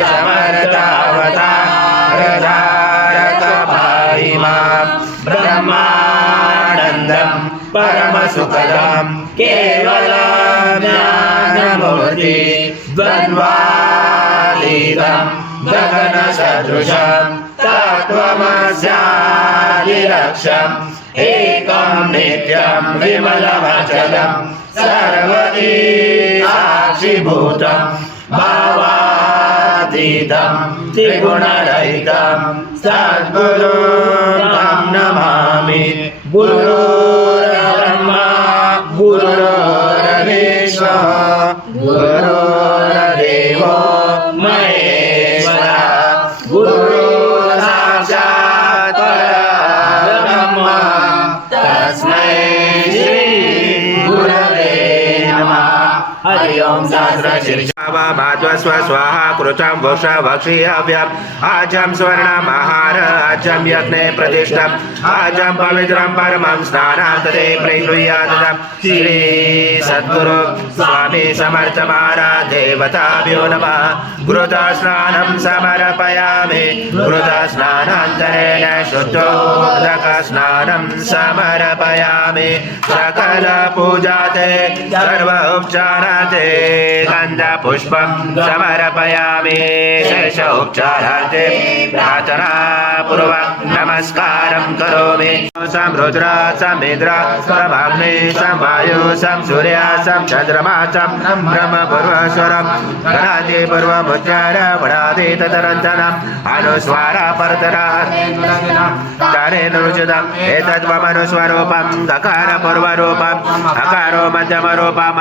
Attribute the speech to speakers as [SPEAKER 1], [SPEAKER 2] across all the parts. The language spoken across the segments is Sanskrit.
[SPEAKER 1] समर्थावतारधारकपारिमा ब्रह्मानन्दम् परमसुखदम् केवलज्ञानमूर्ति द्वन्द्वातीतम् गगनसदृशम् तत्त्वमस्यादिलक्षम् एकम् नित्यम् विमलमचलम् सर्वदी साक्षिभूतम् भावा साक्षिभूतं भावातीतं त्रिगुणरहितं सद्गुरुं नमामि गुरुर्ब्रह्मा गुरुर्विष्णु गुरुर्देवो महेश्वरा गुरु साक्षात् परब्रह्म तस्मै श्री गुरवे नमः हरि ओं सहस्रशीर्ष
[SPEAKER 2] माध्वस्व स्वाहा कृतं वुष भक्षीयव्यम् आजं स्वर्णमहार आजं यज्ञे प्रतिष्ठम् आजं पवित्रं परमं स्नानं तदे प्रैलुयादम् श्री सद्गुरु स्वामी समर्थ महाराज देवताभ्यो नमः। घृतस्नानं समर्पयामि। घृतस्नानान्तरेण शुद्धोदकस्नानं समर्पयामि। सकलपूजाते सर्व उपचाराते गन्धपुष्पं समर्पयामि। शेष उपचाराते प्रार्थनापूर्वक नमस्कारं करोमि। सं रुद्र, सं इन्द्र समग्नि सं वायु, सं सूर्य, सं चन्द्रमा, सं ब्रह्मपूर्वस्वरं। गणादि पूर्वमुच्चार वणादि तदनन्तरम् अनुस्वार परतरा एतद्वमनुस्वरूपं पूर्वरूपम् अकारो मध्यमरूपम्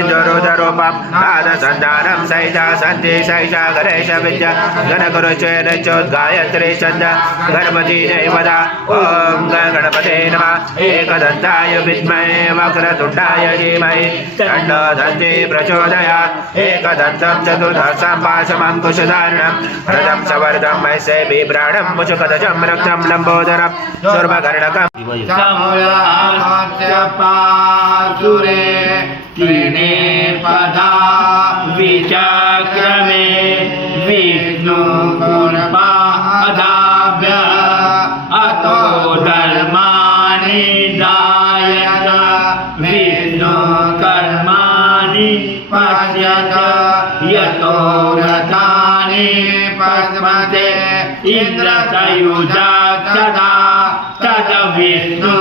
[SPEAKER 2] विदुरु रूपम नाद संधानम सैजा संधि सैजा गणेश विद्या। गणगुरु चैन चोद गायत्री चंद गणपति नैवदा ओम गणपते नमः। एकदंताय विद्महे वक्रतुंडाय धीमहि। तन्नो दन्ते प्रचोदयात् एकदन्तं चतुर्दशं पाशमं कुशधारणं। हृदं सवर्धं मैसे बिभ्राणं मुचुकदजं रक्तं लम्बोदरं।
[SPEAKER 1] तीने पदा विचक्रमे विष्णुकुर्पादाभ्य अतो धर्माणि दायक विष्णुकर्माणि पश्यत यतो रथानि पद्मते इन्द्रतयुजा सदा तद विष्णु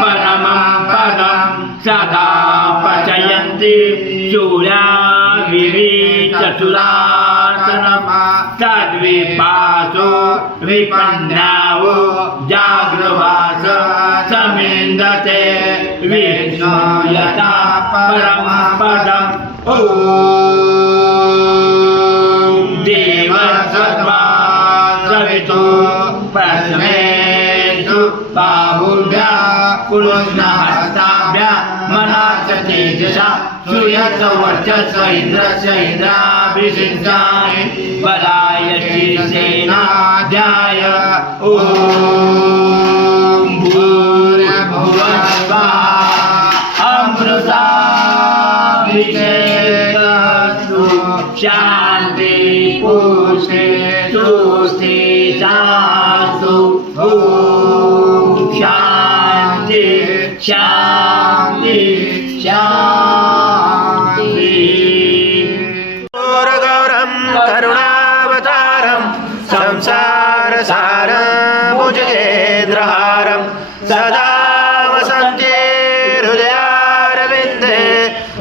[SPEAKER 1] परमं पदं सदा पचयन्ति चूया विविचतुरासनमा तद्विपासो विपन्नावो जागृवास समिन्दते। विष्णु यथा परमं पदम्। ॐ। देवसत्त्वा बाहुभ्या पुरुषाभ्या मनाच तेजसा सूर्याच वर्चस्व इंद्रस्य इंद्राभिषिक्ताय बलाय सेनाध्याय ओम भूर्भुवस्वा अमृता विजय శాంతి శాంతి. గౌరగౌరం
[SPEAKER 2] కరుణావతారం సంసార సారం భుజగేంద్రహారం సదా వసంతే హృదయారవిందే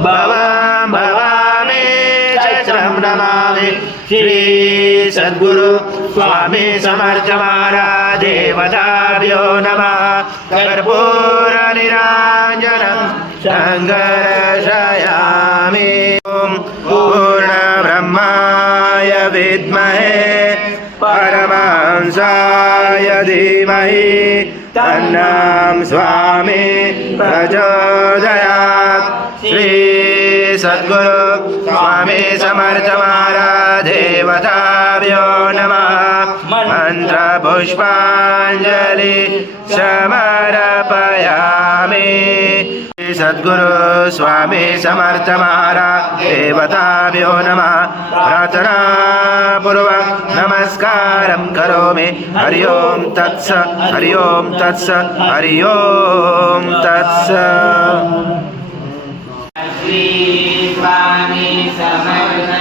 [SPEAKER 2] భవాం భవామి చైత్రం నమామి. శ్రీ సద్గురు स्वामी समर्थ महाराज देवताभ्यो नमः। कर्पूरनिराञ्जनं सङ्गर्षयामि ॐ पूर्णब्रह्माय विद्महे परमहंसाय धीमहि। तन्नं स्वामी प्रचोदयात्। श्री सद्गुरु स्वामी समर्थ महाराज देवताभ्यो नमः मन्त्रपुष्पाञ्जलि समर्पयामि। सद्गुरु स्वामी समर्थ महाराज देवताभ्यो नमः। प्रार्थनापूर्वक नमस्कारं करोमि। हरि ओं तत्स हरि ओं तत्स हरि ओं तत्स।
[SPEAKER 1] श्री स्वामी समर्थ